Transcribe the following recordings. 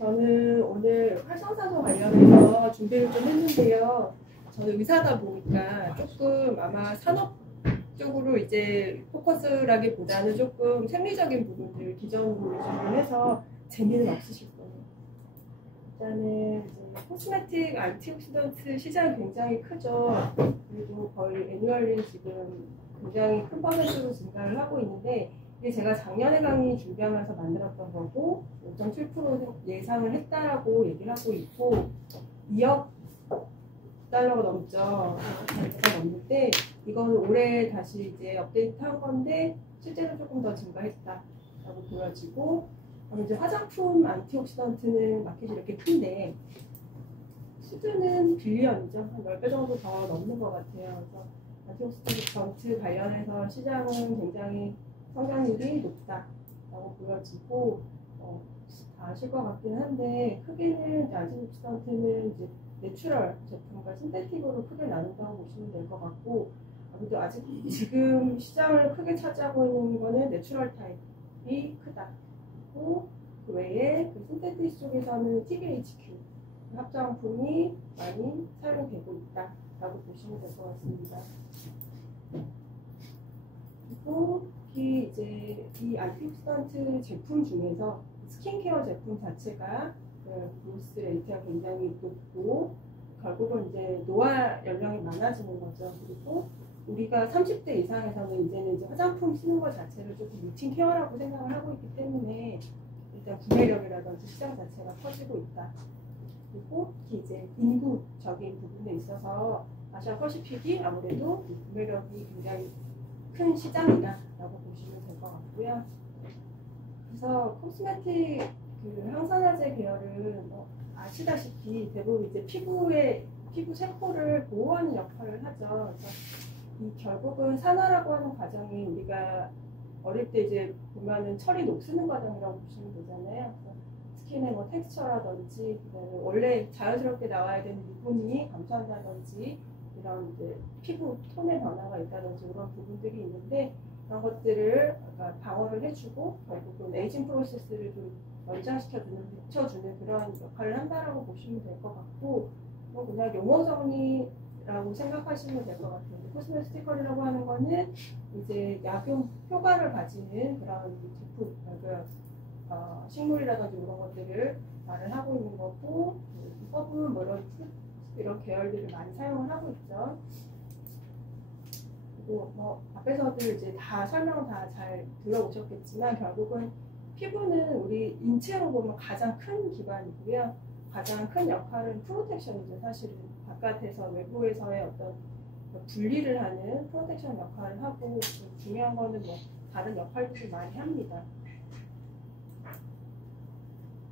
저는 오늘 활성산소 관련해서 준비를 좀 했는데요. 저는 의사다 보니까 조금 아마 산업 쪽으로 이제 포커스라기보다는 조금 생리적인 부분들 기존으로 준비를 해서 재미는 없으실 거예요. 일단은 이제 코스메틱 안티옥시던트 시장이 굉장히 크죠. 그리고 거의 애뉴얼리 지금 굉장히 큰 퍼센트로 증가를 하고 있는데, 이게 제가 작년에 강의 준비하면서 만들었던 거고 5.7% 예상을 했다라고 얘기를 하고 있고 2억 달러가 넘죠. 달러가 넘는데 이거는 올해 다시 이제 업데이트한 건데 실제로 조금 더 증가했다라고 보여지고, 이제 화장품 안티옥시던트는 마켓이 이렇게 큰데 수준은 빌리언이죠. 한 10배 정도 더 넘는 것 같아요. 그래서 안티옥시던트 관련해서 시장은 굉장히 성장률이 높다라고 보여지고, 다 아실 것 같긴 한데 크게는 안티옥시던트는 이제 내추럴 제품과 신테틱으로 크게 나눈다고 보시면 될 것 같고, 아무래도 아직 지금 시장을 크게 차지하고 있는 거는 내추럴 타입이 크다. 그리고 그 외에 그 신테틱 쪽에서는 TBHQ 합성품이 많이 사용되고 있다라고 보시면 될 것 같습니다. 그리고 특히 이제 이 안티옥시던트 제품 중에서 스킨케어 제품 자체가 그로스 레이트가 굉장히 높고 결국은 이제 노화 연령이 많아지는 거죠. 그리고 우리가 30대 이상에서는 이제는 이제 화장품 쓰는 것 자체를 조금 루틴 케어라고 생각을 하고 있기 때문에 일단 구매력이라든지 시장 자체가 커지고 있다. 그리고 특히 이제 인구적인 부분에 있어서 아시아 퍼시픽이 아무래도 구매력이 굉장히 큰 시장이다라고 보시면 될 것 같고요. 그래서 코스메틱 그 항산화제 계열은 아시다시피 대부분 이제 피부 세포를 보호하는 역할을 하죠. 그래서 이 결국은 산화라고 하는 과정이 우리가 어릴 때 이제 보면은 철이 녹쓰는 과정이라고 보시면 되잖아요. 스킨의 뭐 텍스처라든지 원래 자연스럽게 나와야 되는 유분이 감소한다든지 이런 이제 피부 톤의 변화가 있다든지 이런 부분들이 있는데, 그런 것들을 방어를 해주고 결국은 에이징 프로세스를 좀 연장시켜주는, 늦춰주는 그런 역할을 한다라고 보시면 될 것 같고, 그냥 용어 정리라고 생각하시면 될 것 같아요. 코스메티컬이라고 하는 거는 이제 약용 효과를 가지는 그런 제품, 식물이라든지 이런 것들을 말을 하고 있는 거고, 허브 뭐 이런 계열들을 많이 사용을 하고 있죠. 그리고 뭐 앞에서도 이제 다 설명 다 잘 들어오셨겠지만 결국은 피부는 우리 인체로 보면 가장 큰 기관이고요. 가장 큰 역할은 프로텍션이죠. 사실은 바깥에서 외부에서의 어떤 분리를 하는 프로텍션 역할을 하고, 중요한 거는 뭐 다른 역할들을 많이 합니다.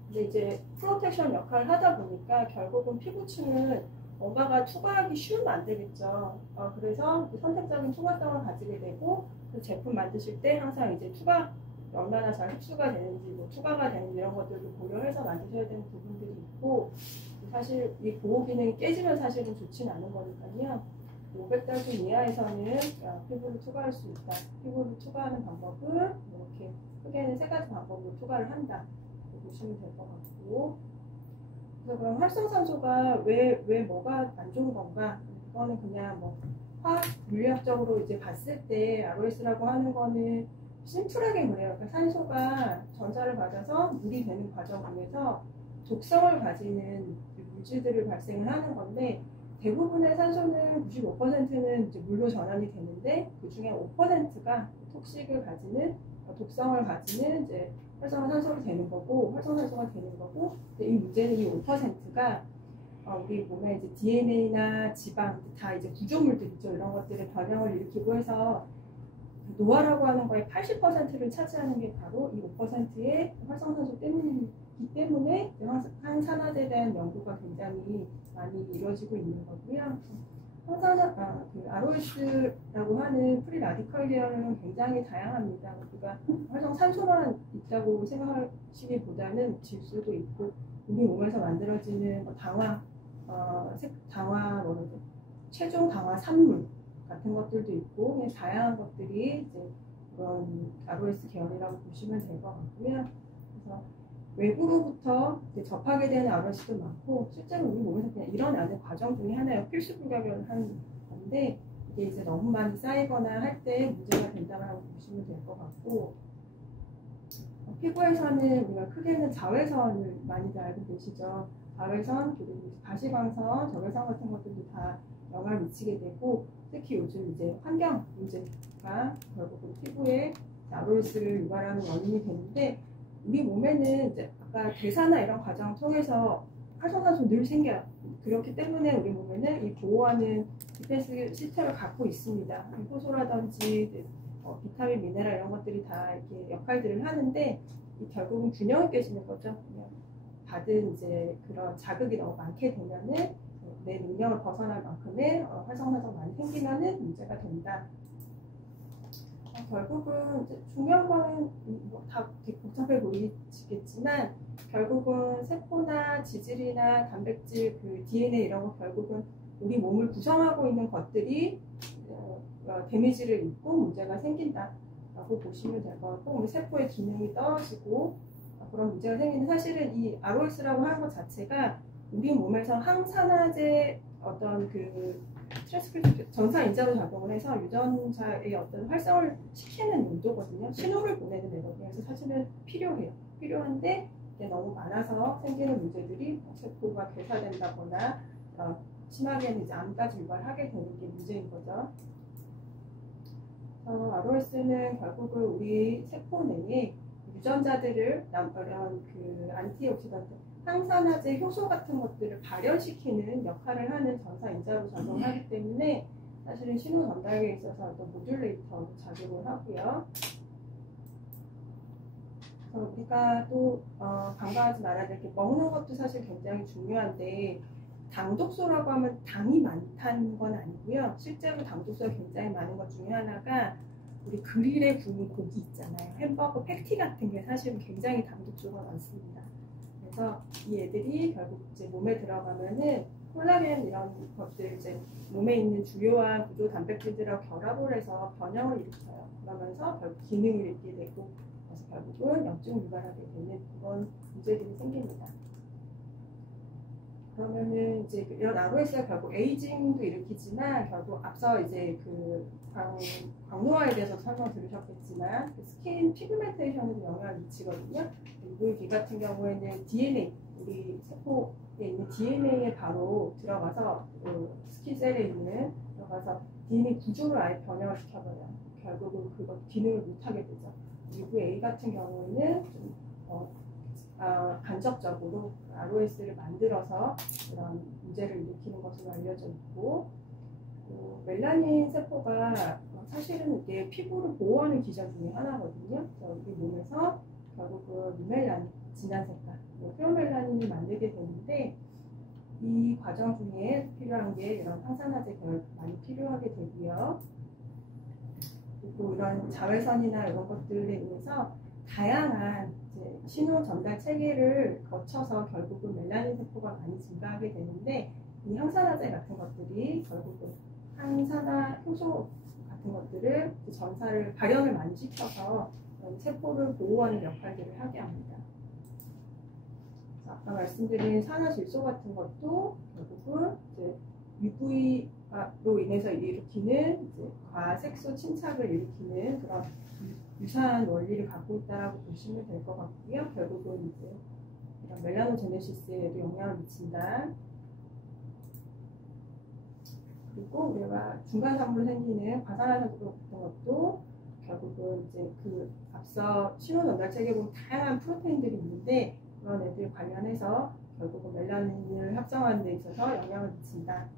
근데 이제 프로텍션 역할을 하다 보니까 결국은 피부층은 뭔가가 투과하기 쉬우면 안 되겠죠. 그래서 선택적인 투과성을 가지게 되고, 그 제품 만드실 때 항상 이제 투과 얼마나 잘 흡수가 되는지, 뭐 투과가 되는지 이런 것들도 고려해서 만드셔야 되는 부분들이 있고, 사실 이 보호 기능이 깨지면 사실은 좋지는 않은 거니까요. 500달러 이하에서는 피부를 투과할 수 있다. 피부를 투과하는 방법은 이렇게 크게는 3가지 방법으로 투과를 한다. 보시면 될 것 같고, 그래서 그럼 활성산소가 왜 뭐가 안 좋은 건가? 그거는 그냥 뭐 화학 물리학적으로 이제 봤을 때 ROS라고 하는 거는 심플하게 그래요. 그러니까 산소가 전자를 받아서 물이 되는 과정 중에서 독성을 가지는 물질들을 발생을 하는 건데, 대부분의 산소는 95%는 이제 물로 전환이 되는데 그 중에 5%가 톡식을 가지는 독성을 가지는 이제 활성산소가 되는 거고, 이 문제는 이 5%가 우리 몸에 이제 DNA나 지방 다 이제 구조물들이죠. 이런 것들의 변형을 일으키고 해서 노화라고 하는 거의 80%를 차지하는 게 바로 이 5%의 활성산소 때문이기 때문에 항산화제에 대한 연구가 굉장히 많이 이루어지고 있는 거고요. 그 ROS라고 하는 프리 라디컬 계열은 굉장히 다양합니다. 우리가 활성산소만 있다고 생각하시기보다는 질소도 있고, 우리 몸에서 만들어지는 최종 당화 산물 같은 것들도 있고, 그냥 다양한 것들이 이제 그런 ROS 계열이라고 보시면 될 것 같고요. 그래서 외부로부터 이제 접하게 되는 ROS도 많고 실제로 우리 몸에서 그냥 일어나는 과정 중에 하나의 필수 불가결을 하는 건데 이게 이제 너무 많이 쌓이거나 할 때 문제가 된다고 보시면 될 것 같고 피부에서는 우리가 크게는 자외선을 많이들 알고 계시죠. 자외선 그리고 가시광선, 적외선 같은 것들도 다 영향을 미치게 되고 특히 요즘 이제 환경 문제가 결국은 피부에 ROS를 유발하는 원인이 되는데 우리 몸에는 이제 아까 대사나 이런 과정을 통해서 활성산소 늘 생겨요. 그렇기 때문에 우리 몸에는 이 보호하는 디펜스 시스템을 갖고 있습니다. 효소라든지 비타민, 미네랄 이런 것들이 다 이렇게 역할들을 하는데 결국은 균형을 깨지는 거죠. 그냥 받은 이제 그런 자극이 너무 많게 되면은 내 능력을 벗어날 만큼의 활성산소가 많이 생기면은 문제가 된다. 결국은 이제 중요한 거는 다 되게 복잡해 보이시겠지만 결국은 세포나 지질이나 단백질, 그 DNA 이런 거 결국은 우리 몸을 구성하고 있는 것들이 데미지를 입고 문제가 생긴다라고 보시면 될 것 같고 우리 세포의 기능이 떨어지고 그런 문제가 생기는 사실은 이 ROS라고 하는 것 자체가 우리 몸에서 항산화제 어떤 그 트랜스크립션 전사 인자로 작용을 해서 유전자의 어떤 활성을 시키는 용도거든요. 신호를 보내는 애거든요. 그래서 사실은 필요해요. 필요한데 너무 많아서 생기는 문제들이 세포가 괴사된다거나 심하게는 이제 암까지 유발하게 되는 게 문제인 거죠. ROS는 결국은 우리 세포 내에 유전자들을 이런 그 안티옥시던트 항산화제 효소 같은 것들을 발현시키는 역할을 하는 전사 인자로 작용하기 때문에 사실은 신호 전달에 있어서 어떤 모듈레이터로 작용을 하고요. 우리가 또 간과하지 말아야 될 게 먹는 것도 사실 굉장히 중요한데 당독소라고 하면 당이 많다는 건 아니고요. 실제로 당독소가 굉장히 많은 것 중에 하나가 우리 그릴에 구운 고기 있잖아요. 햄버거 패티 같은 게 사실은 굉장히 당독소가 많습니다. 그래서 이 애들이 결국 이제 몸에 들어가면은 콜라겐 이런 것들 이제 몸에 있는 주요한 구조 단백질들하고 결합을 해서 변형을 일으켜요. 그러면서 결국 기능을 잃게 되고 그래서 결국은 염증을 유발하게 되는 그런 문제들이 생깁니다. 그러면은 이제 이런 ROS가 결국 에이징도 일으키지만 결국 앞서 이제 그 광노화에 대해서 설명 들으셨겠지만 그 스킨 피그멘테이션에도 영향을 미치거든요. 그리고 이 같은 경우에는 DNA 우리 세포에 있는 DNA에 바로 들어가서 그 스킨셀에 있는 들어가서 DNA 구조를 아예 변형을 시켜버려요. 결국은 그것 기능을 못하게 되죠. 그리고 A 같은 경우에는 좀 간접적으로 ROS를 만들어서 그런 문제를 일으키는 것으로 알려져 있고 멜라닌 세포가 사실은 이게 피부를 보호하는 기전 중에 하나거든요. 우리 몸에서 결국은 유멜라닌, 진한 색깔, 피오멜라닌을 만들게 되는데 이 과정 중에 필요한 게 이런 항산화제 결 많이 필요하게 되고요. 그리고 이런 자외선이나 이런 것들에 의해서 다양한 이제 신호 전달 체계를 거쳐서 결국은 멜라닌 세포가 많이 증가하게 되는데 이 항산화제 같은 것들이 결국은 항산화 효소 같은 것들을 전사를 발현을 많이 시켜서 세포를 보호하는 역할들을 하게 합니다. 아까 말씀드린 산화질소 같은 것도 결국은 이제 UV로 인해서 일으키는 이제 과색소 침착을 일으키는 그런 유사한 원리를 갖고 있다라고 보시면 될 것 같고요. 결국은 이제 이런 멜라노제네시스에도 영향을 미친다. 그리고 우리가 중간산부로 생기는 과산화산소 같은 것도 결국은 이제 그 앞서 신호 전달 체계 보면 다양한 프로테인들이 있는데 그런 애들 관련해서 결국은 멜라닌을 합성하는 데 있어서 영향을 미친다.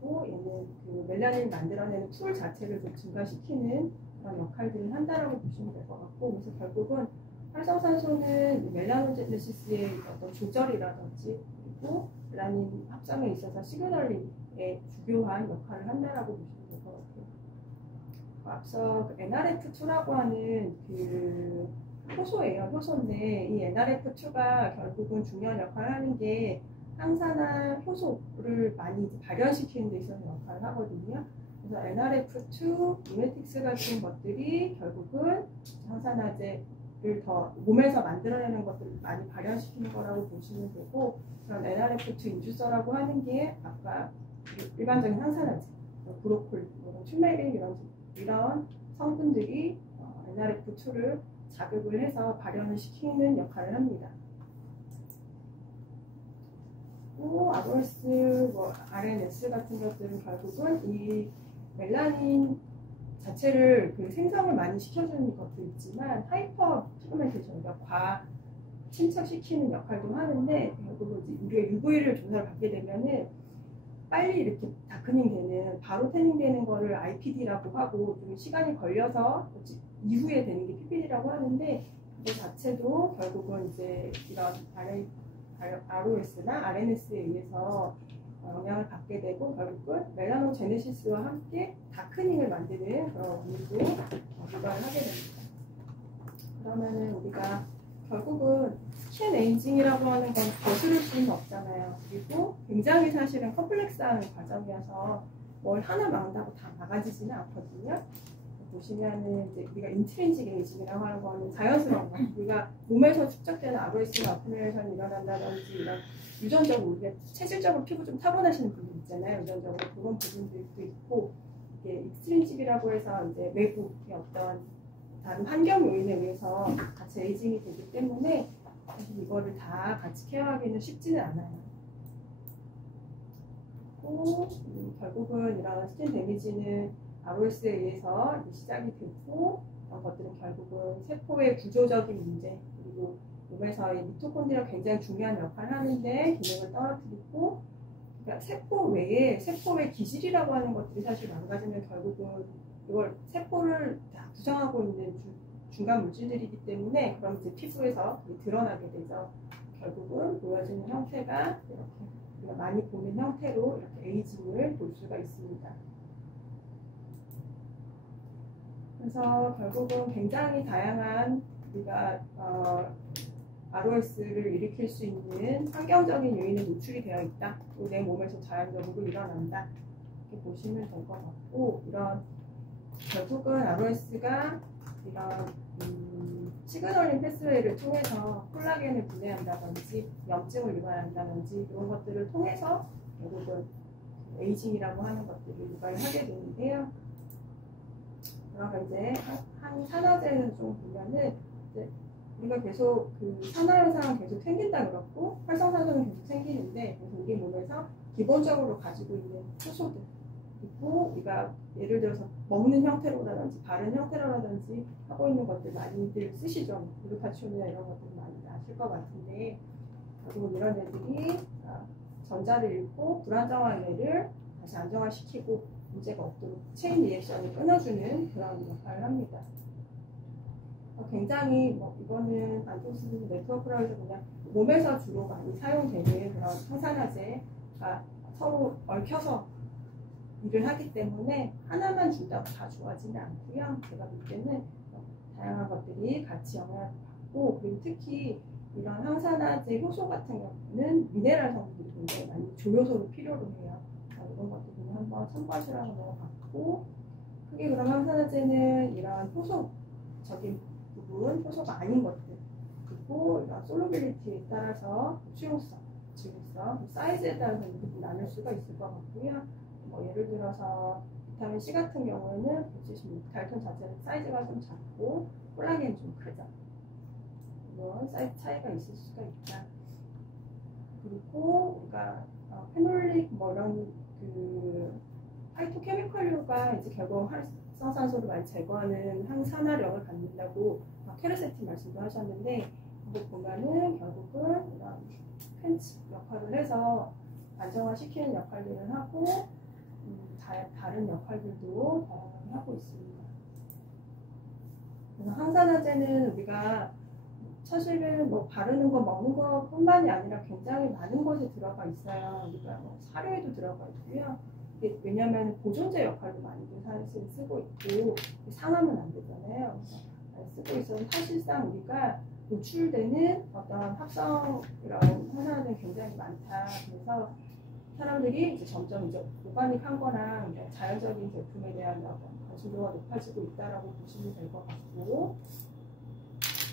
그리고 얘는 그 멜라닌을 만들어내는 풀 자체를 좀 증가시키는 그런 역할들을 한다라고 보시면 될 것 같고 그래서 결국은 활성산소는 멜라노제네시스의 어떤 조절이라든지 그리고 멜라닌 합성에 있어서 시그널링에 주요한 역할을 한다라고 보시면 될 것 같아요. 앞서 그 NRF2라고 하는 그 효소예요. 효소인데 이 NRF2가 결국은 중요한 역할을 하는 게 항산화 효소를 많이 발현시키는 데 있어서 역할을 하거든요. 그래서 NRF2, 미메틱스 같은 것들이 결국은 항산화제 더 몸에서 만들어내는 것들을 많이 발현시키는 거라고 보시면 되고, 그런 NRF2 인듀서라고 하는 게 아까 일반적인 항산화제, 브로콜리, 튜메릭 이런 성분들이 NRF2를 자극을 해서 발현을 시키는 역할을 합니다. 또 ROS, RNS 같은 것들은 결국은 이 멜라닌 자체를 생성을 많이 시켜주는 것도 있지만 하이퍼 피그멘테이션, 그러니까 침착시키는 역할도 하는데, 결국은 우리가 UV를 조사를 받게 되면은 빨리 이렇게 다크닝 되는, 바로 태닝 되는 거를 IPD라고 하고, 좀 시간이 걸려서 이후에 되는 게 PPD라고 하는데, 그 자체도 결국은 이제 이런 ROS나 RNS에 의해서 영향을 받게 되고, 결국은 멜라노제네시스와 함께 다크닝을 만드는 그런 원인도 유발을 하게 됩니다. 그러면은 우리가 결국은 스킨 에이징이라고 하는 건 거스를 수는 없잖아요. 그리고 굉장히 사실은 컴플렉스한 과정이어서 뭘 하나 막는다고 다 막아지지는 않거든요. 보시면은 이제 우리가 인트린식 에이징이라고 하는 거는 자연스러운 거. 우리가 몸에서 축적되는 ROS나 어큐뮬레이션이 일어난다든지 이런 유전적으로 우리가 체질적으로 피부 좀 타고나시는 분들 있잖아요. 유전적으로 그런 부분들도 있고, 이게 익스트린식이라고 해서 이제 외부의 어떤 다른 환경 요인에 의해서 같이 에이징이 되기 때문에 사실 이거를 다 같이 케어하기는 쉽지는 않아요. 또 결국은 이런 스킨 데미지는 ROS에 의해서 시작이 되고, 그런 것들은 결국은 세포의 구조적인 문제, 그리고 몸에서의 미토콘드리아가 굉장히 중요한 역할을 하는데 기능을 떨어뜨리고, 그러니까 세포 외에 세포의 기질이라고 하는 것들이 사실 망가지면 결국은 이걸 세포를 다 구성하고 있는 중간 물질들이기 때문에 그럼 이제 피부에서 드러나게 되죠. 결국은 보여지는 형태가 이렇게 우리가 많이 보는 형태로 이렇게 에이징을 볼 수가 있습니다. 그래서 결국은 굉장히 다양한 우리가 ROS를 일으킬 수 있는 환경적인 요인에 노출이 되어 있다. 또 내 몸에서 자연적으로 일어난다. 이렇게 보시면 될 것 같고, 이런 결국은 ROS가 이런 시그널링 패스웨이를 통해서 콜라겐을 분해한다든지 염증을 유발한다든지 그런 것들을 통해서 결국은 에이징이라고 하는 것들을 유발을 하게 되는데요. 그러면 이제 항산화제는 좀 보면은 이제 우리가 계속 산화현상은 계속 생긴다 그렇고 활성산소는 계속 생기는데, 그래서 우리 몸에서 기본적으로 가지고 있는 효소들, 그리고 우리가 예를 들어서 먹는 형태로라든지 바른 형태로라든지 하고 있는 것들 많이들 쓰시죠. 글루타치온이나 이런 것들 많이 아실 것 같은데, 결국 이런 애들이 전자를 잃고 불안정한 애를 다시 안정화시키고 문제가 없도록 체인 리액션을 끊어주는 그런 역할을 합니다. 굉장히 이거는 안토스 네트워크라고 해서 그냥 몸에서 주로 많이 사용되는 그런 항산화제가 서로 얽혀서 일을 하기 때문에 하나만 준다고 다 좋아지는 않고요. 제가 볼 때는 다양한 것들이 같이 영향을 받고, 그리고 특히 이런 항산화제 효소 같은 경우는 미네랄 성분들이 굉장히 많이 조효소로 필요로 해요. 이런 것들은 한번 참고하시라고 넘어갔고, 크게 그럼 항산화제는 이런 효소적인 부분, 효소가 아닌 것들, 그리고 이런 솔로빌리티에 따라서 수용성, 지용성, 사이즈에 따라서 이렇게 나눌 수가 있을 것 같고요. 예를 들어서 비타민 C 같은 경우에는 176달톤 자체는 사이즈가 좀 작고 콜라겐이 좀 크죠. 물론 사이즈 차이가 있을 수가 있다. 그리고 우리가 페놀릭 이런 파이토케미컬류가 이제 결국 활성산소를 많이 제거하는 항산화력을 갖는다고 케르세틴 말씀도 하셨는데, 이거 보면은 결국은 이런 펜치 역할을 해서 안정화시키는 역할들을 하고 다른 역할들도 다양하게 하고 있습니다. 그래서 항산화제는 우리가 사실은 바르는 거, 먹는 것뿐만이 아니라 굉장히 많은 것이 들어가 있어요. 우리가 사료에도 들어가 있고요. 왜냐하면 보존제 역할도 많이들 사실 쓰고 있고, 상하면 안 되잖아요. 쓰고 있어서 사실상 우리가 노출되는 어떤 합성 이런 항산화제는 굉장히 많다. 그래서 사람들이 이제 점점 이제 오가닉한 거랑 자연적인 제품에 대한 관심도가 높아지고 있다라고 보시면 될 것 같고,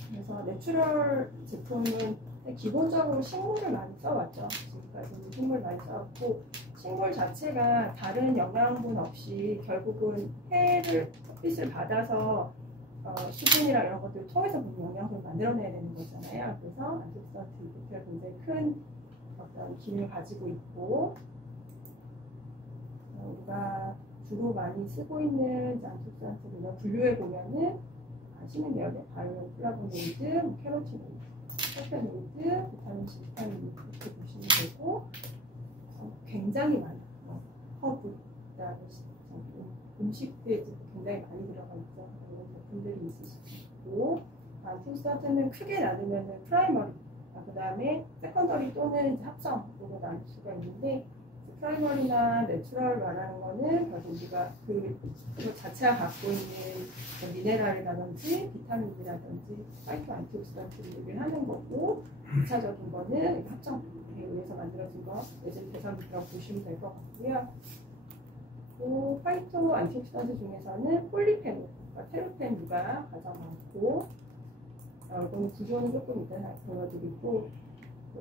그래서 내추럴 제품은 기본적으로 식물을 많이 써왔죠. 지금까지는 식물 많이 써왔고, 식물 자체가 다른 영양분 없이 결국은 햇빛을 받아서 수분이랑 이런 것들을 통해서 영양소를 만들어내야 되는 거잖아요. 그래서 안티옥시던트 이펙트가 굉장히 큰 어떤 기능을 가지고 있고, 우리가 주로 많이 쓰고 있는 안티옥시던트를 분류해 보면은 아시는 계열의 바이오 플라보노이드, 캐로티노이드, 테페노이드, 비타민 C, 비타민 E 이렇게 보시면 되고, 굉장히 많아요. 허브, 그다음에 음식들이 굉장히 많이 들어가 있죠. 이런 제품들이 있을 수 있고, 안티옥시던트는 크게 나누면 프라이머리, 그다음에 세컨더리 또는 합성으로 나눌 수가 있는데, 프라이머리나 내추럴 말하는 거는 결국 우리가 그 자체가 갖고 있는 미네랄이라든지 비타민이라든지 파이토 안티옥시던트를 얘기를 하는 거고, 2차적인 거는 합성에 의해서 만들어진 거, 예전 대상이라고 보시면 될 것 같고요. 또 파이토 안티옥시던트 중에서는 폴리페놀, 테르펜류가 가장 많고, 이거는 구조는 조금 이따 보여드리고,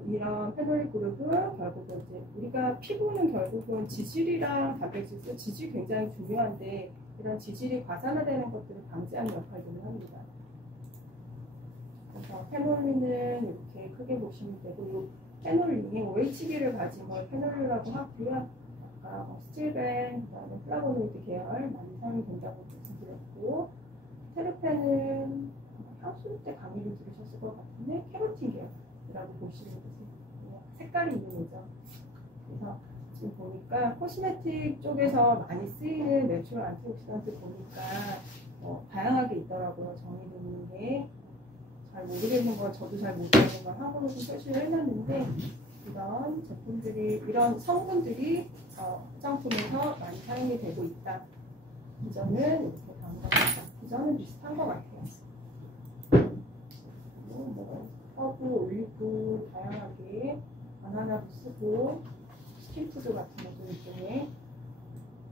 이런 페놀릭 그룹은 결국은 이제 우리가 피부는 결국은 지질이랑 단백질, 지질 굉장히 중요한데 이런 지질이 과산화되는 것들을 방지하는 역할들을 합니다. 그래서 페놀린은 이렇게 크게 보시면 되고, 페놀린이 OH기를 가진 걸 페놀린이라고 하고요. 아까 스틸벤, 그다음에 플라보노이드 계열 많이 사용이 된다고 말씀드렸고, 테르펜은 향수 때 강의를 들으셨을 것 같은데 캐로틴 계열이라고 보시면 되세요. 색깔이 있는 거죠. 그래서 지금 보니까 코스메틱 쪽에서 많이 쓰이는 내추럴 안티옥시던트 보니까 다양하게 있더라고요. 정의되는 게 잘 모르겠는 건 저도 잘 모르겠는 건 하고는 좀 설치를 해놨는데, 이런 제품들이, 이런 성분들이 화장품에서 많이 사용이 되고 있다. 이점은 이렇게 다음 겁니다. 이점은 비슷한 것 같아요. 허브, 올리브 다양하게 바나나도 쓰고, 스킨푸드 같은 것도 일종의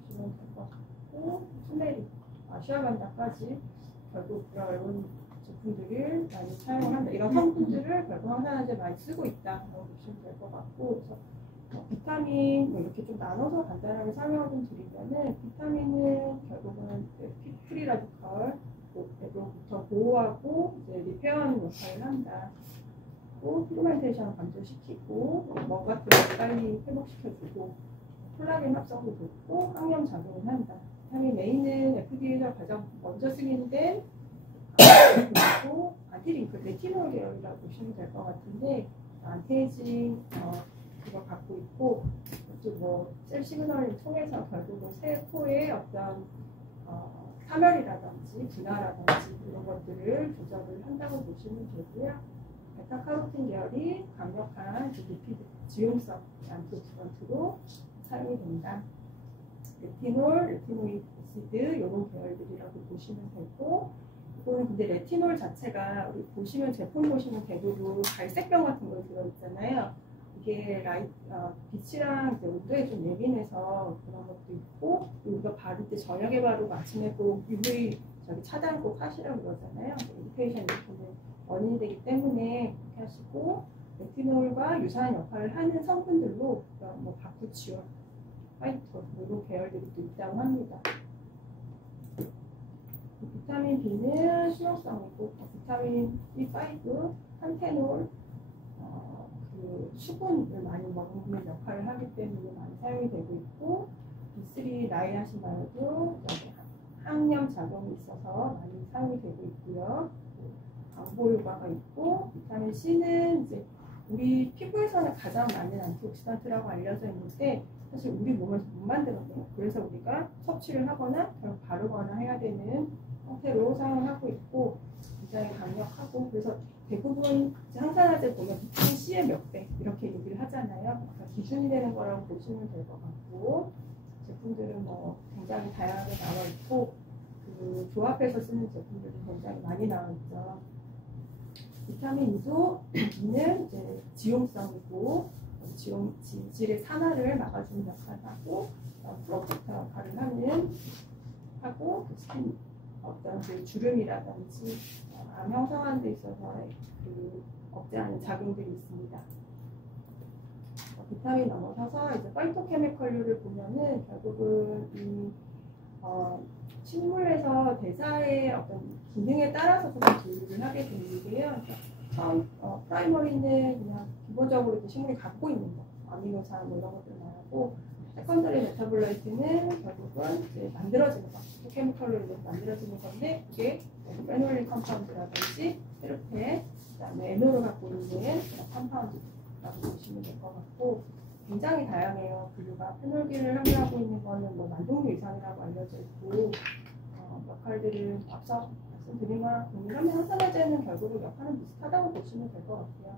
보시면 될 것 같고, 투메리, 아시아간다까지 결국 이런 제품들을 많이 사용한다. 이런 성분들을 결국 항산화제 많이 쓰고 있다라고 보시면 될 것 같고, 그래서 비타민 이렇게 좀 나눠서 간단하게 설명을 좀 드리면은, 비타민은 결국은 프리 라디컬로부터 보호하고 이제 리페어하는 역할을 한다. 피그멘테이션을 감소시키고, 먹 같은 걸 빨리 회복시켜주고, 콜라겐 합성도 돕고, 항염 작용을 한다. 비타민 A는 FDA에서 가장 먼저 승인된 그리고 안티링크, 레티놀 계열이라고 보시면 될 것 같은데, 안티에이징 그걸 갖고 있고, 또 셀 시그널을 통해서 결국은 세포의 어떤 사멸이라든지 분화라든지 이런 것들을 조절을 한다고 보시면 되고요. 베타카로틴 계열이 강력한 리피드, 지용성 안티옥시던트로 사용이 된다. 레티놀, 레티노이드 애시드 이런 계열들이라고 보시면 되고, 이거는 근데 레티놀 자체가 우리 보시면 제품 보시면 대부분 갈색병 같은 거 들어있잖아요. 이게 빛이랑 온도에 좀 예민해서 그런 것도 있고, 우리가 바를 때 저녁에 바르고 아침에 꼭 UV 차단 꼭 하시라고 그러잖아요. 이리테이션 제품은 원인이 되기 때문에 그렇게 하시고, 레티놀과 유사한 역할을 하는 성분들로 바쿠치올, 화이트 이런 계열들이 또 있다고 합니다. 비타민 B는 수용성이고, 비타민 B5, 판테놀, 그 수분을 많이 먹는 역할을 하기 때문에 많이 사용이 되고 있고, B3 나이아신마요도 항염 작용이 있어서 많이 사용이 되고 있고요. 광보 효과가 있고, 비타민 C는 이제 우리 피부에서는 가장 많은 안티옥시던트라고 알려져 있는데, 사실 우리 몸에서 못 만들어내요. 그래서 우리가 섭취를 하거나 바르거나 해야 되는 형태로 사용하고 있고, 굉장히 강력하고, 그래서 대부분 항산화제 보면 비타민 C의 몇 배 이렇게 얘기를 하잖아요. 그러니까 기준이 되는 거라고 보시면 될 것 같고, 제품들은 굉장히 다양하게 나와 있고, 그 조합해서 쓰는 제품들이 굉장히 많이 나와 있죠. 비타민 E도 E는 이제 지용성이고, 지질의 산화를 막아주는 역할을 하고, 프로텍터 역할을 하고, 스킨 어떤 그 주름이라든지 암 형성하는 데 있어서 그 억제하는 작용들이 있습니다. 비타민 넘어서서 이제 파이토케미컬류를 보면은 결국은 이 식물에서 대사의 어떤 기능에 따라서 좀 분류를 하게 되는데요. 처음 프라이머리는 그냥 기본적으로 그 식물이 갖고 있는 거, 아미노산 뭐 이런 것들 말하고, 세컨더리 메타볼라이트는 결국은 이제 만들어지는 거, 케미컬로 인해서 만들어지는 건데, 그게 페놀릭 컴파운드라든지 테르펜, 그다음에 에노를 갖고 있는 컴파운드라고 보시면 될 것 같고, 굉장히 다양해요. 분류가 페놀기를 함유하고 있는 거는 뭐 10,000종류 이상이라고 알려져 있고, 역할들은 앞서 말씀드린 거랑 동일하면 항산화제는 결국은 역할은 비슷하다고 보시면 될 것 같고요.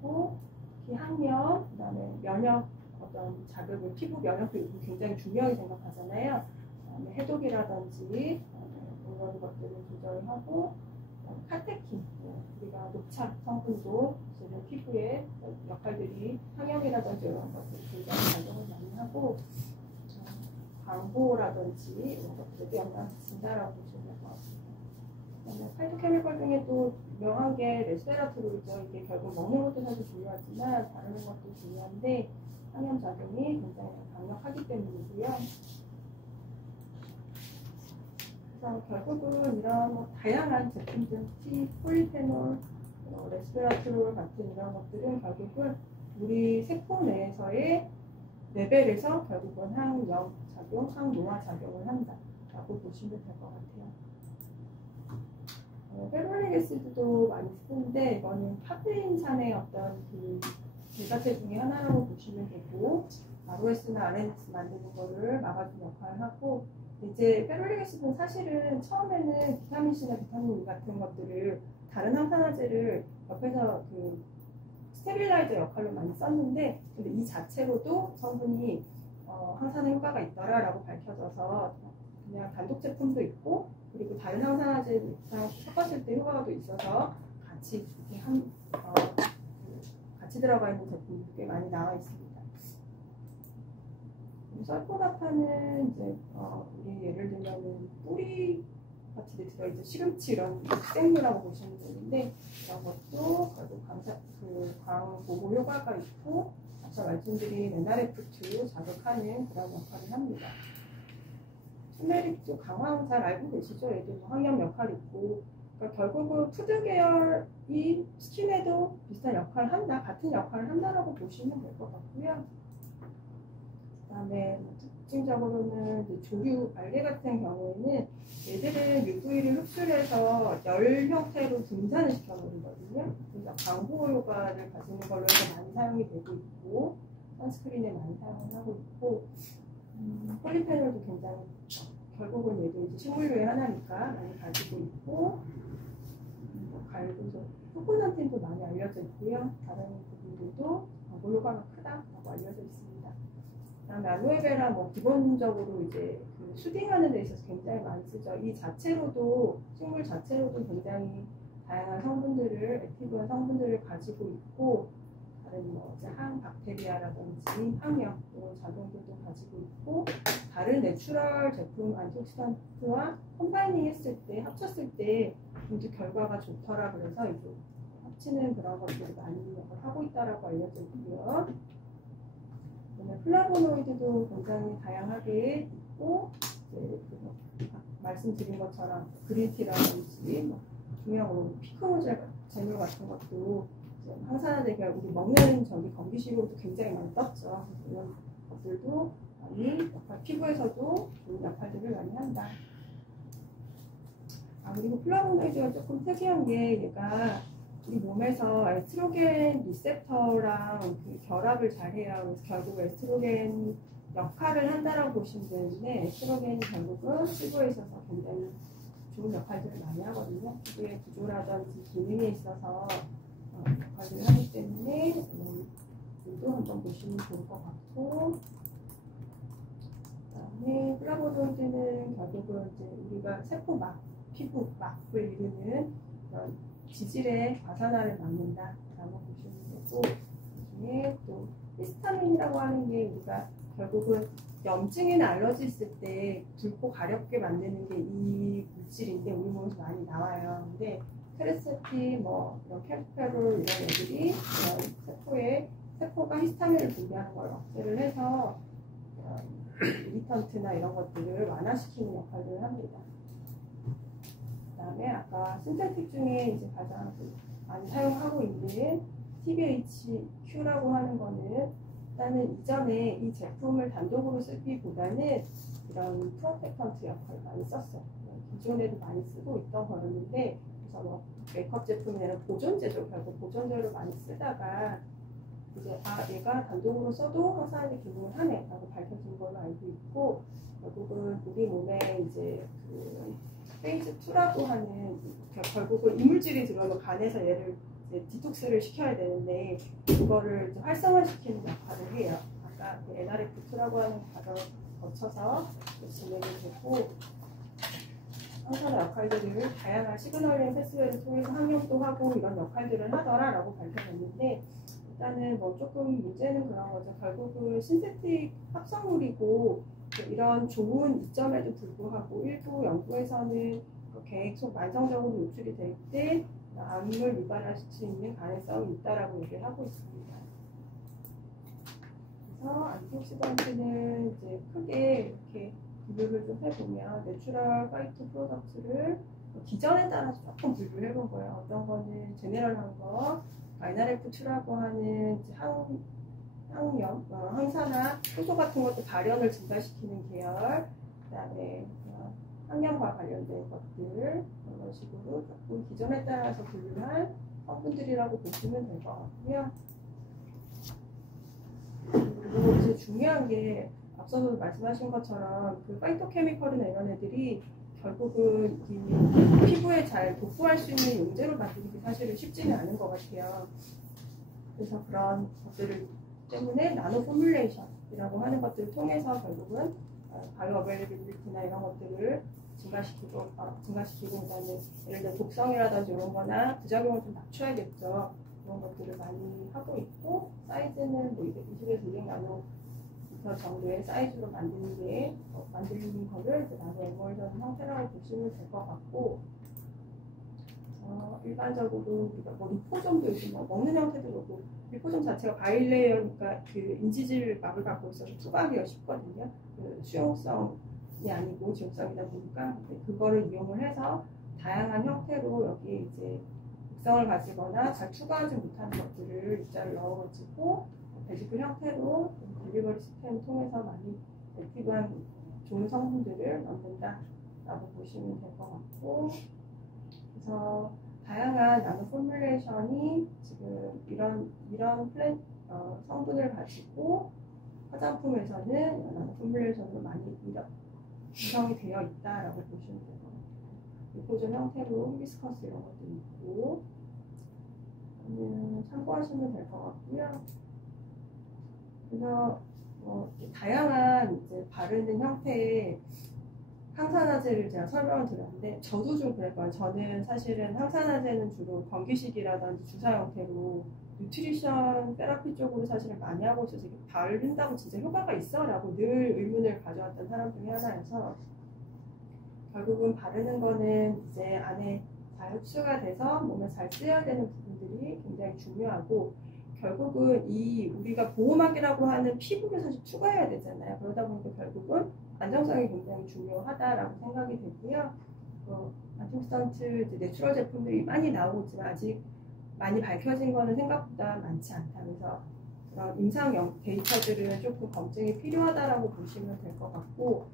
그리고 특히 항염, 그다음에 면역 어떤 자극을 피부 면역도 굉장히 중요하게 생각하잖아요. 그다음에 해독이라든지 이런 것들을 조절하고, 카테킨, 우리가 녹차 성분도 피부에 역할들이 항염이라든지 이런 것들이 굉장히 작용을 많이 하고, 광고라든지 이런 것들에 영향을 준다라고 보시면 될 것 같습니다. 그다음에 파이토케미컬 중에 또 유명한 게 레스베라트롤이죠. 이게 결국 먹는 것도 사실 중요하지만 바르는 것도 중요한데 항염 작용이 굉장히 강력하기 때문이고요. 그래서 결국은 이런 뭐 다양한 제품들, 폴리페놀, 레스베라트롤 같은 이런 것들은 결국은 우리 세포 내에서의 레벨에서 결국은 항염 작용, 항노화 작용을 한다라고 보시면 될 것 같아요. 페놀릭 애시드도 많이 쓰는데 이거는 카페인산의 어떤 그 대사체 중에 하나라고 보시면 되고, ROS나 RNS 만드는 거를 막아주는 역할을 하고, 이제 페놀릭 애시드는 사실은 처음에는 비타민 C나 비타민 E 같은 것들을 다른 항산화제를 옆에서 그 스테빌라이저 역할로 많이 썼는데, 근데 이 자체로도 성분이 항산화 효과가 있더라라고 밝혀져서 그냥 단독 제품도 있고, 그리고 다른 항산화제랑 섞었을 때 효과가 또 있어서 같이 이렇게 같이 들어가 있는 제품이 꽤 많이 나와 있습니다. 설포나파는 이제 우리 예를 들면은 뿌리 같은 데 들어있는 시금치 이런 생류라고 보시면 되는데, 이런 것도 결국 광보호 효과가 있고, 앞서 말씀드린 NRF2 자극하는 그런 역할을 합니다. 투메릭도 강황 잘 알고 계시죠? 얘도 뭐 항염 역할이 있고, 그러니까 결국은 푸드 계열이 스킨에도 비슷한 역할을 한다, 같은 역할을 한다라고 보시면 될 것 같고요. 그다음에 특징적으로는 조류 알게 같은 경우에는 얘들은 UV를 흡수해서 열 형태로 분산을 시켜버리거든요. 그래서 광보호 효과를 가지는 걸로 해서 많이 사용이 되고 있고, 선스크린에 많이 사용을 하고 있고, 폴리페놀도 굉장히 결국은 얘도 이제 식물류의 하나니까 많이 가지고 있고, 갈고서 코코넛틴도 많이 알려져 있고요. 다른 부분들도 광보 효과가 크다라고 알려져 있습니다. 그다음에 알로에베라 뭐 기본적으로 이제 그 수딩하는 데 있어서 굉장히 많이 쓰죠. 이 자체로도 식물 자체로도 굉장히 다양한 성분들을, 액티브한 성분들을 가지고 있고, 다른 뭐 이제 항박테리아라든지 항염 이런 작용들도 가지고 있고, 다른 내추럴 제품 안티옥시던트와 컴바이닝 했을 때, 합쳤을 때 이제 결과가 좋더라. 그래서 이제 합치는 그런 것들을 많이 하고 있다라고 알려져 있고요. 플라보노이드도 굉장히 다양하게 있고, 이제 말씀드린 것처럼 그린티라든지 뭐 중요한 피크로젤 제물 같은 것도 항산화제가 우리 먹는 건기식으로도 굉장히 많이 떴죠. 이런 것들도 많이 피부에서도 좋은 역할들을 많이 한다. 그리고 플라보노이드가 조금 특이한 게 얘가 우리 몸에서 에스트로겐 리셉터랑 그 결합을 잘해요. 그래서 결국 에스트로겐 역할을 한다라고 보시면 되는데, 에스트로겐이 결국은 피부에 있어서 굉장히 좋은 역할들을 많이 하거든요. 피부의 구조라든지 기능에 있어서 역할들을 하기 때문에 이도 한번 보시면 좋을 것 같고, 그다음에 플라보노이드는 결국은 이제 우리가 세포막, 피부 막을 이루는 그런 지질의 과산화를 막는다라고 보시면 되고, 그 중에 또 히스타민이라고 하는 게 우리가 결국은 염증이나 알러지 있을 때 붉고 가렵게 만드는 게 이 물질인데 우리 몸에서 많이 나와요. 근데 크레세틴, 뭐 이런 캠페롤 이런 애들이 이런 세포가 히스타민을 분비하는 걸 억제를 해서 이리턴트나 이런 것들을 완화시키는 역할을 합니다. 그다음에 아까 신테틱 중에 이제 가장 많이 사용하고 있는 TBHQ라고 하는 거는 일단은 이전에 이 제품을 단독으로 쓰기보다는 이런 프로텍턴트 역할을 많이 썼어요. 기존에도 많이 쓰고 있던 거였는데 그래서 뭐 메이크업 제품이나 보존제죠. 결국 보존제로 많이 쓰다가 이제 얘가 단독으로 써도 항산화제 기능을 하네 라고 밝혀진 걸로 알고 있고 결국은 우리 몸에 이제 그 페이즈 2라고 하는 결국은 이물질이 들어오면 간에서 얘를 이제 디톡스를 시켜야 되는데 그거를 이제 활성화시키는 역할을 해요. 아까 그 NRF2라고 하는 과정을 거쳐서 진행이 되고 항산화 역할들을 다양한 시그널링 패스웨이를 통해서 항용도 하고 이런 역할들을 하더라라고 밝혀졌는데 일단은 뭐 조금 문제는 그런 거죠. 결국은 신세틱 합성물이고 이런 좋은 이점에도 불구하고 일부 연구에서는 계획 속 만성적으로 노출이 될 때 암을 유발할 수 있는 가능성이 있다라고 얘기를 하고 있습니다. 그래서 안티옥시던트는 이제 크게 이렇게 분류를 좀 해보면 내추럴 화이트 프로덕트를 기전에 따라서 조금 분류를 해본 거예요. 어떤 거는 제네럴한 거, NRF2라고 하는 항염, 항산화, 효소 같은 것도 발현을 증가시키는 계열, 그 다음에 항염과 관련된 것들 이런 식으로 조금 기전에 따라서 분류한 성분들이라고 보시면 될 것 같고요. 그리고 이제 중요한 게 앞서도 말씀하신 것처럼 그 파이토케미컬이나 이런 애들이 결국은 이 피부에 잘 복구할 수 있는 용제로 만드는 게 사실은 쉽지는 않은 것 같아요. 그래서 그런 것들을 때문에 나노 포뮬레이션이라고 하는 것들을 통해서 결국은 바이오 어베일리빌리티나 이런 것들을 증가시키고 그다음에 예를 들어 독성이라든지 이런 거나 부작용을 좀 낮춰야겠죠. 그런 것들을 많이 하고 있고 사이즈는 뭐 220에서 200나노미터 정도의 사이즈로 만드는 거를 나노 에멀전 형태라고 보시면 될 것 같고 일반적으로 우리가 뭐 리포좀도 요즘 먹는 형태도 그렇고 리포좀 자체가 바이레이어니까 그 인지질 막을 갖고 있어서 투과하기가 쉽거든요. 그 수용성이 아니고 지용성이다 보니까 그거를 이용을 해서 다양한 형태로 여기 이제 극성을 가지거나 잘 투과하지 못하는 것들을 입자를 넣어가지고 베지클 형태로 딜리버리 시스템을 통해서 많이 액티브한 좋은 성분들을 만든다라고 보시면 될 것 같고 그래서 다양한 나노 포뮬레이션이 지금 이런 성분을 가지고 화장품에서는 나노 포뮬레이션으로 많이 구성이 되어 있다라고 보시면 될 것 같아요. 리포존 형태로 히비스커스 이런 것도 있고 참고하시면 될 것 같고요. 그래서 다양한 이제 바르는 형태의 항산화제를 제가 설명을 드렸는데 저도 좀 그랬거든요. 저는 사실은 항산화제는 주로 건기식이라든지 주사 형태로 뉴트리션 테라피 쪽으로 사실은 많이 하고 있어서 이게 바른다고 진짜 효과가 있어? 라고 늘 의문을 가져왔던 사람 중에 하나여서 결국은 바르는 거는 이제 안에 잘 흡수가 돼서 몸에 잘 쓰여야 되는 부분들이 굉장히 중요하고 결국은 이 우리가 보호막이라고 하는 피부를 사실 추가해야 되잖아요. 그러다 보니까 결국은 안정성이 굉장히 중요하다라고 생각이 되고요. 안티옥시던트 내추럴 제품들이 많이 나오고 있지만 아직 많이 밝혀진 거는 생각보다 많지 않다. 그래서 그런 임상 데이터들은 조금 검증이 필요하다라고 보시면 될 것 같고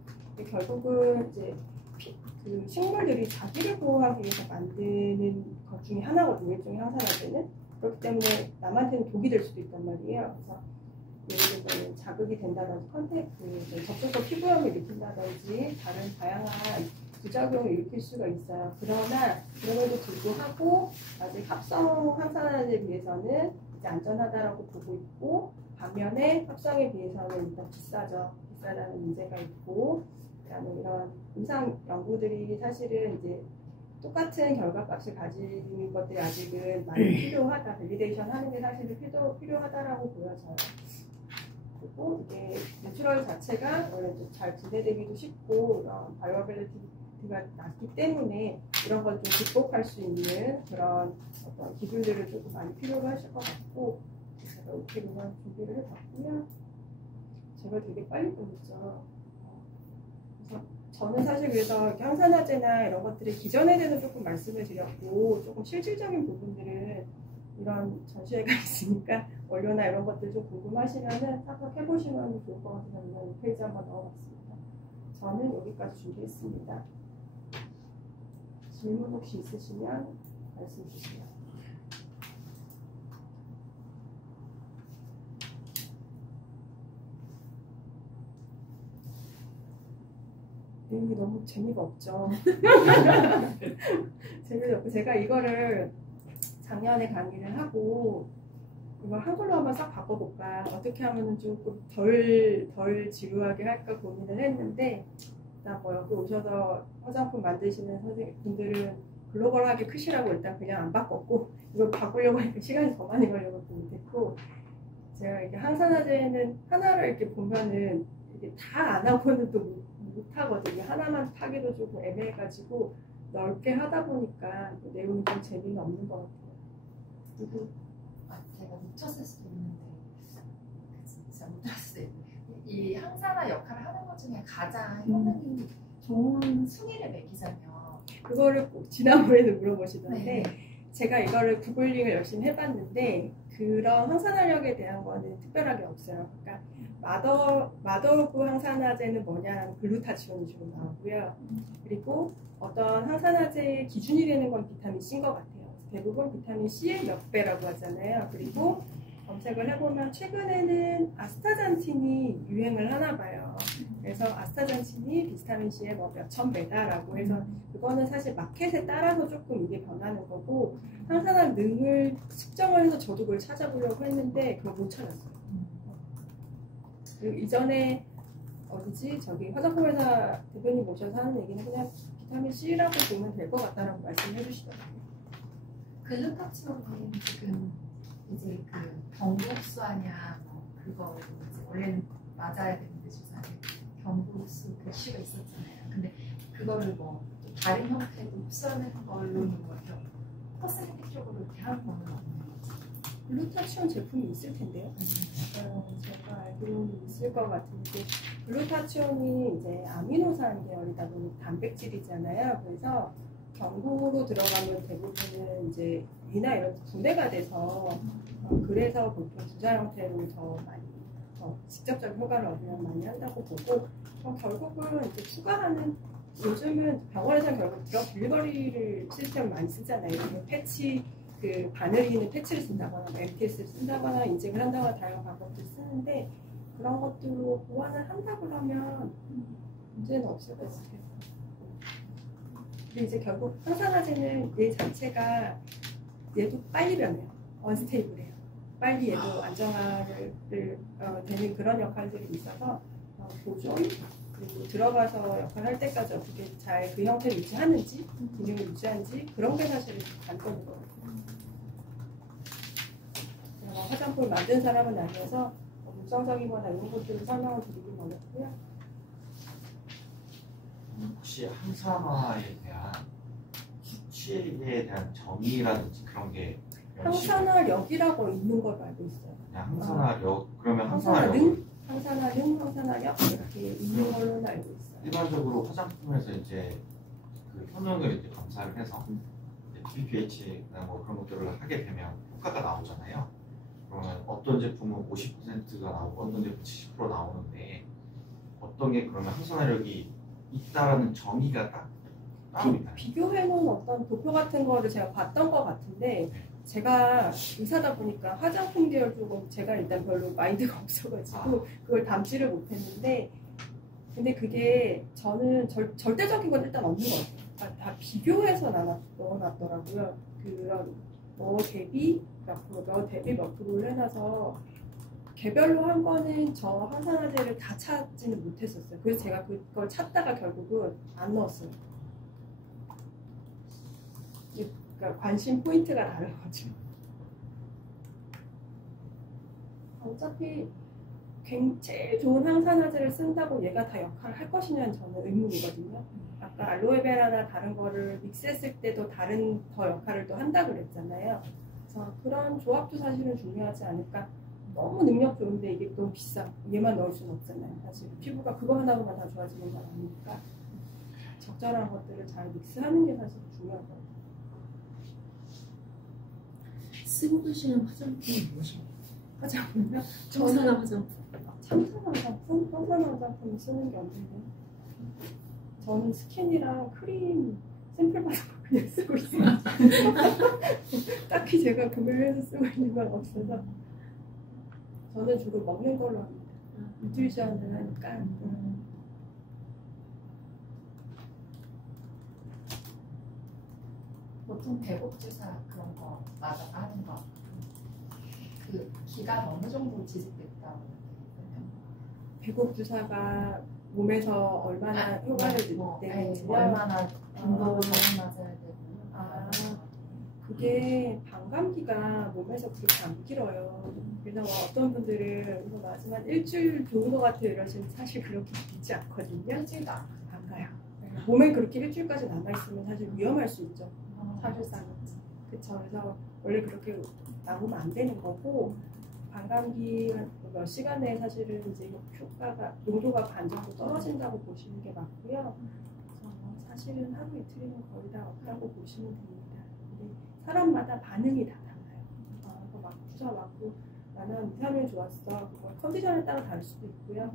결국은 이제 그 식물들이 자기를 보호하기 위해서 만드는 것 중에 하나거든요. 일종의 항산화제는. 그렇기 때문에 남한테는 독이 될 수도 있단 말이에요. 그래서 예를 들면 자극이 된다든지 접촉성 피부염을 일으킨다든지 다른 다양한 부작용을 일으킬 수가 있어요. 그러나 그럼에도 불구하고 아직 합성 항산화제에 비해서는 이제 안전하다라고 보고 있고 반면에 합성에 비해서는 일단 비싸죠. 비싸다는 문제가 있고 그다음에 이런 임상 연구들이 사실은 이제 똑같은 결과값을 가지는 것들이 아직은 많이 필요하다. 밸리데이션 하는 게 사실은 필요하다라고 보여져요. 그리고 이게 내추럴 자체가 원래 좀 잘 분해되기도 쉽고 이런 바이오어빌리티가 낮기 때문에 이런 걸 좀 극복할 수 있는 그런 어떤 기술들을 조금 많이 필요로 하실 것 같고 제가 이렇게 그냥 준비를 해봤고요. 제가 되게 빨리 끊었죠. 그래서 저는 사실 그래서 이렇게 항산화제나 이런 것들이 기전에 대해서 조금 말씀을 드렸고 조금 실질적인 부분들은 이런 전시회가 있으니까 원료나 이런 것들 좀 궁금하시면은 참석해보시면 좋을 것 같아서 이 페이지 한번 넣어봤습니다. 저는 여기까지 준비했습니다. 질문 혹시 있으시면 말씀 주세요. 내용이 너무 재미가 없죠. 재미가 없고 제가 이거를 작년에 강의를 하고 이걸 한글로 한번 싹 바꿔볼까 어떻게 하면 조금 덜 지루하게 할까 고민을 했는데 일단 뭐 여기 오셔서 화장품 만드시는 선생님들은 글로벌하게 크시라고 일단 그냥 안 바꿨고 이걸 바꾸려고 하니까 시간이 더 많이 걸려서 못했고 제가 이게 항산화제는 하나를 이렇게 보면은 이게 다 안 하고는 또 못하거든요. 하나만 타기도 조금 애매해가지고 넓게 하다 보니까 내용이 좀 재미가 없는 것 같아요. 그리고 제가 놓쳤을 수도 있는데 진짜 못 들었을 수도 있는데 이 항산화 역할을 하는 것 중에 가장 효능이 좋은 순위를 매기자면 그거를 꼭 지난번에도 물어보시던데 네. 제가 이거를 구글링을 열심히 해봤는데 그런 항산화력에 대한 거는 특별하게 없어요. 그러니까 마더브 항산화제는 뭐냐면 글루타치온이 주로 나오고요. 그리고 어떤 항산화제의 기준이 되는 건 비타민 C인 것 같아요. 대부분 비타민 C의 몇 배라고 하잖아요. 그리고 검색을 해보면 최근에는 아스타잔틴이 유행을 하나 봐요. 그래서 아스타잔틴이 비타민 C의 뭐 몇천 배다라고 해서 그거는 사실 마켓에 따라서 조금 이게 변하는 거고 항산화 능을 측정을 해서 저도 그걸 찾아보려고 했는데 그걸 못 찾았어요. 그리고 이전에 어디지 저기 화장품 회사 대표님 모셔서 하는 얘기는 그냥 비타민 C라고 보면 될 것 같다라고 말씀해 주시더라고요. 글루타치온은 지금 이제 그 경국수하냐 뭐 그거 이제 원래는 맞아야 되는데 주사에 경국수 그 이슈가 있었잖아요. 근데 그거를 뭐 다른 형태로 흡수하는 걸로는 뭐 이렇게 코스메틱적으로 이렇게 하는 거는 없는 거죠. 글루타치온 제품이 있을 텐데요. 제가 알기로는 있을 것 같은데 글루타치온이 이제 아미노산 계열이다 보니 단백질이잖아요. 그래서 경구로 들어가면 대부분은 이제 위나 이런 분해가 돼서 그래서 보통 주사 형태로 더 직접적인 효과를 얻으면 많이 한다고 보고 결국은 이제 추가하는 요즘은 병원에서 결국 드럭 딜리버리를 시스템을 많이 쓰잖아요. 패치 그 바늘이 있는 패치를 쓴다거나 MTS를 쓴다거나 인증을 한다거나 다양한 방법들을 쓰는데 그런 것들로 보완을 한다고 하면 문제는 없을 것 같아요. 근데 이제 결국 항산화제는 얘 자체가 얘도 빨리 변해요. 언스테이블해요. 빨리 얘도 안정화를 되는 그런 역할들이 있어서 보존 그리고 들어가서 역할을 할 때까지 어떻게 잘 그 형태를 유지하는지 기능을 유지하는지 그런 게 사실 관건인 것 같아요. 제가 화장품을 만든 사람은 아니어서 물성적이거나 이런 것들을 설명을 드리긴 어렵고요. 혹시 항산화에 대한 수치에 대한 정의라든지 그런 게 항산화력이라고 있는 걸로 알고 있어요. 그냥 항산화력 그러면 항산화능, 항산화력 이렇게 있는 걸로 알고 있어요. 일반적으로 화장품에서 이제 그 효능을 이제 검사를 해서 PPH나 뭐 그런 것들을 하게 되면 효과가 나오잖아요. 그러면 어떤 제품은 50%가 나오고 어떤 제품은 70% 나오는데 어떤 게 그러면 항산화력이 있다라는 정의가 따로 있나요? 비교해놓은 어떤 도표 같은 거를 제가 봤던 것 같은데 제가 의사다 보니까 화장품 계열 쪽은 제가 일단 별로 마인드가 없어가지고 그걸 담지를 못했는데 근데 그게 저는 절대적인 건 일단 없는 것 같아요. 다 비교해서 넣어놨더라고요. 그런 뭐 대비 몇 프로를 해놔서 개별로 한 거는 저 항산화제를 다 찾지는 못했었어요. 그래서 제가 그걸 찾다가 결국은 안 넣었어요. 그러니까 관심 포인트가 다른 거죠. 어차피 제일 좋은 항산화제를 쓴다고 얘가 다 역할을 할 것이냐는 저는 의문이거든요. 아까 알로에베라나 다른 거를 믹스했을 때도 다른 더 역할을 또 한다고 그랬잖아요. 그래서 그런 조합도 사실은 중요하지 않을까. 너무 능력 좋은데 이게 또 비싸. 얘만 넣을 수는 없잖아요. 사실 피부가 그거 하나로만 다 좋아지는 건 아니니까 적절한 것들을 잘 믹스하는 게 사실 중요하거든요. 쓰고 계시는 화장품이 무엇인가요? 화장품이요? 청산화 화장품. 참사랑 화장품? 평산화 화장품 쓰는 게 없는데 저는 스킨이랑 크림 샘플 받아서 그냥 쓰고 있어요. 딱히 제가 구매를 해서 쓰고 있는 건 없어서 저는 주로 먹는 걸로 합니다. 뉴트리션을 하니까. 보통 배복 주사 그런 거 맞아 하는 거. 그 기간 어느 정도 지속됐다고 그러나요? 배곡 주사가 몸에서 얼마나 효과를 내는지요? 얼마나 빈도로 맞아야 되고. 그게 반감기가 몸에서 그렇게 안 길어요. 그래서 어떤 분들은 이거 맞으면 일주일 좋은 것 같아요 이러시면 사실 그렇게 길지 않거든요. 일주일도 안 가요. 몸에 그렇게 일주일까지 남아있으면 사실 위험할 수 있죠. 사실상은. 그쵸. 그래서 원래 그렇게 남으면 안 되는 거고 반감기 몇 시간 내에 사실은 이제 효과가 농도가 반 정도 떨어진다고 보시는 게 맞고요. 그래서 사실은 하루 이틀이면 거의 다 없다고 보시면 됩니다. 근데 사람마다 반응이 다 달라요. 그거 막 주사 맞고 나는 2, 3일 좋았어. 그거 컨디션에 따라 다를 수도 있고요.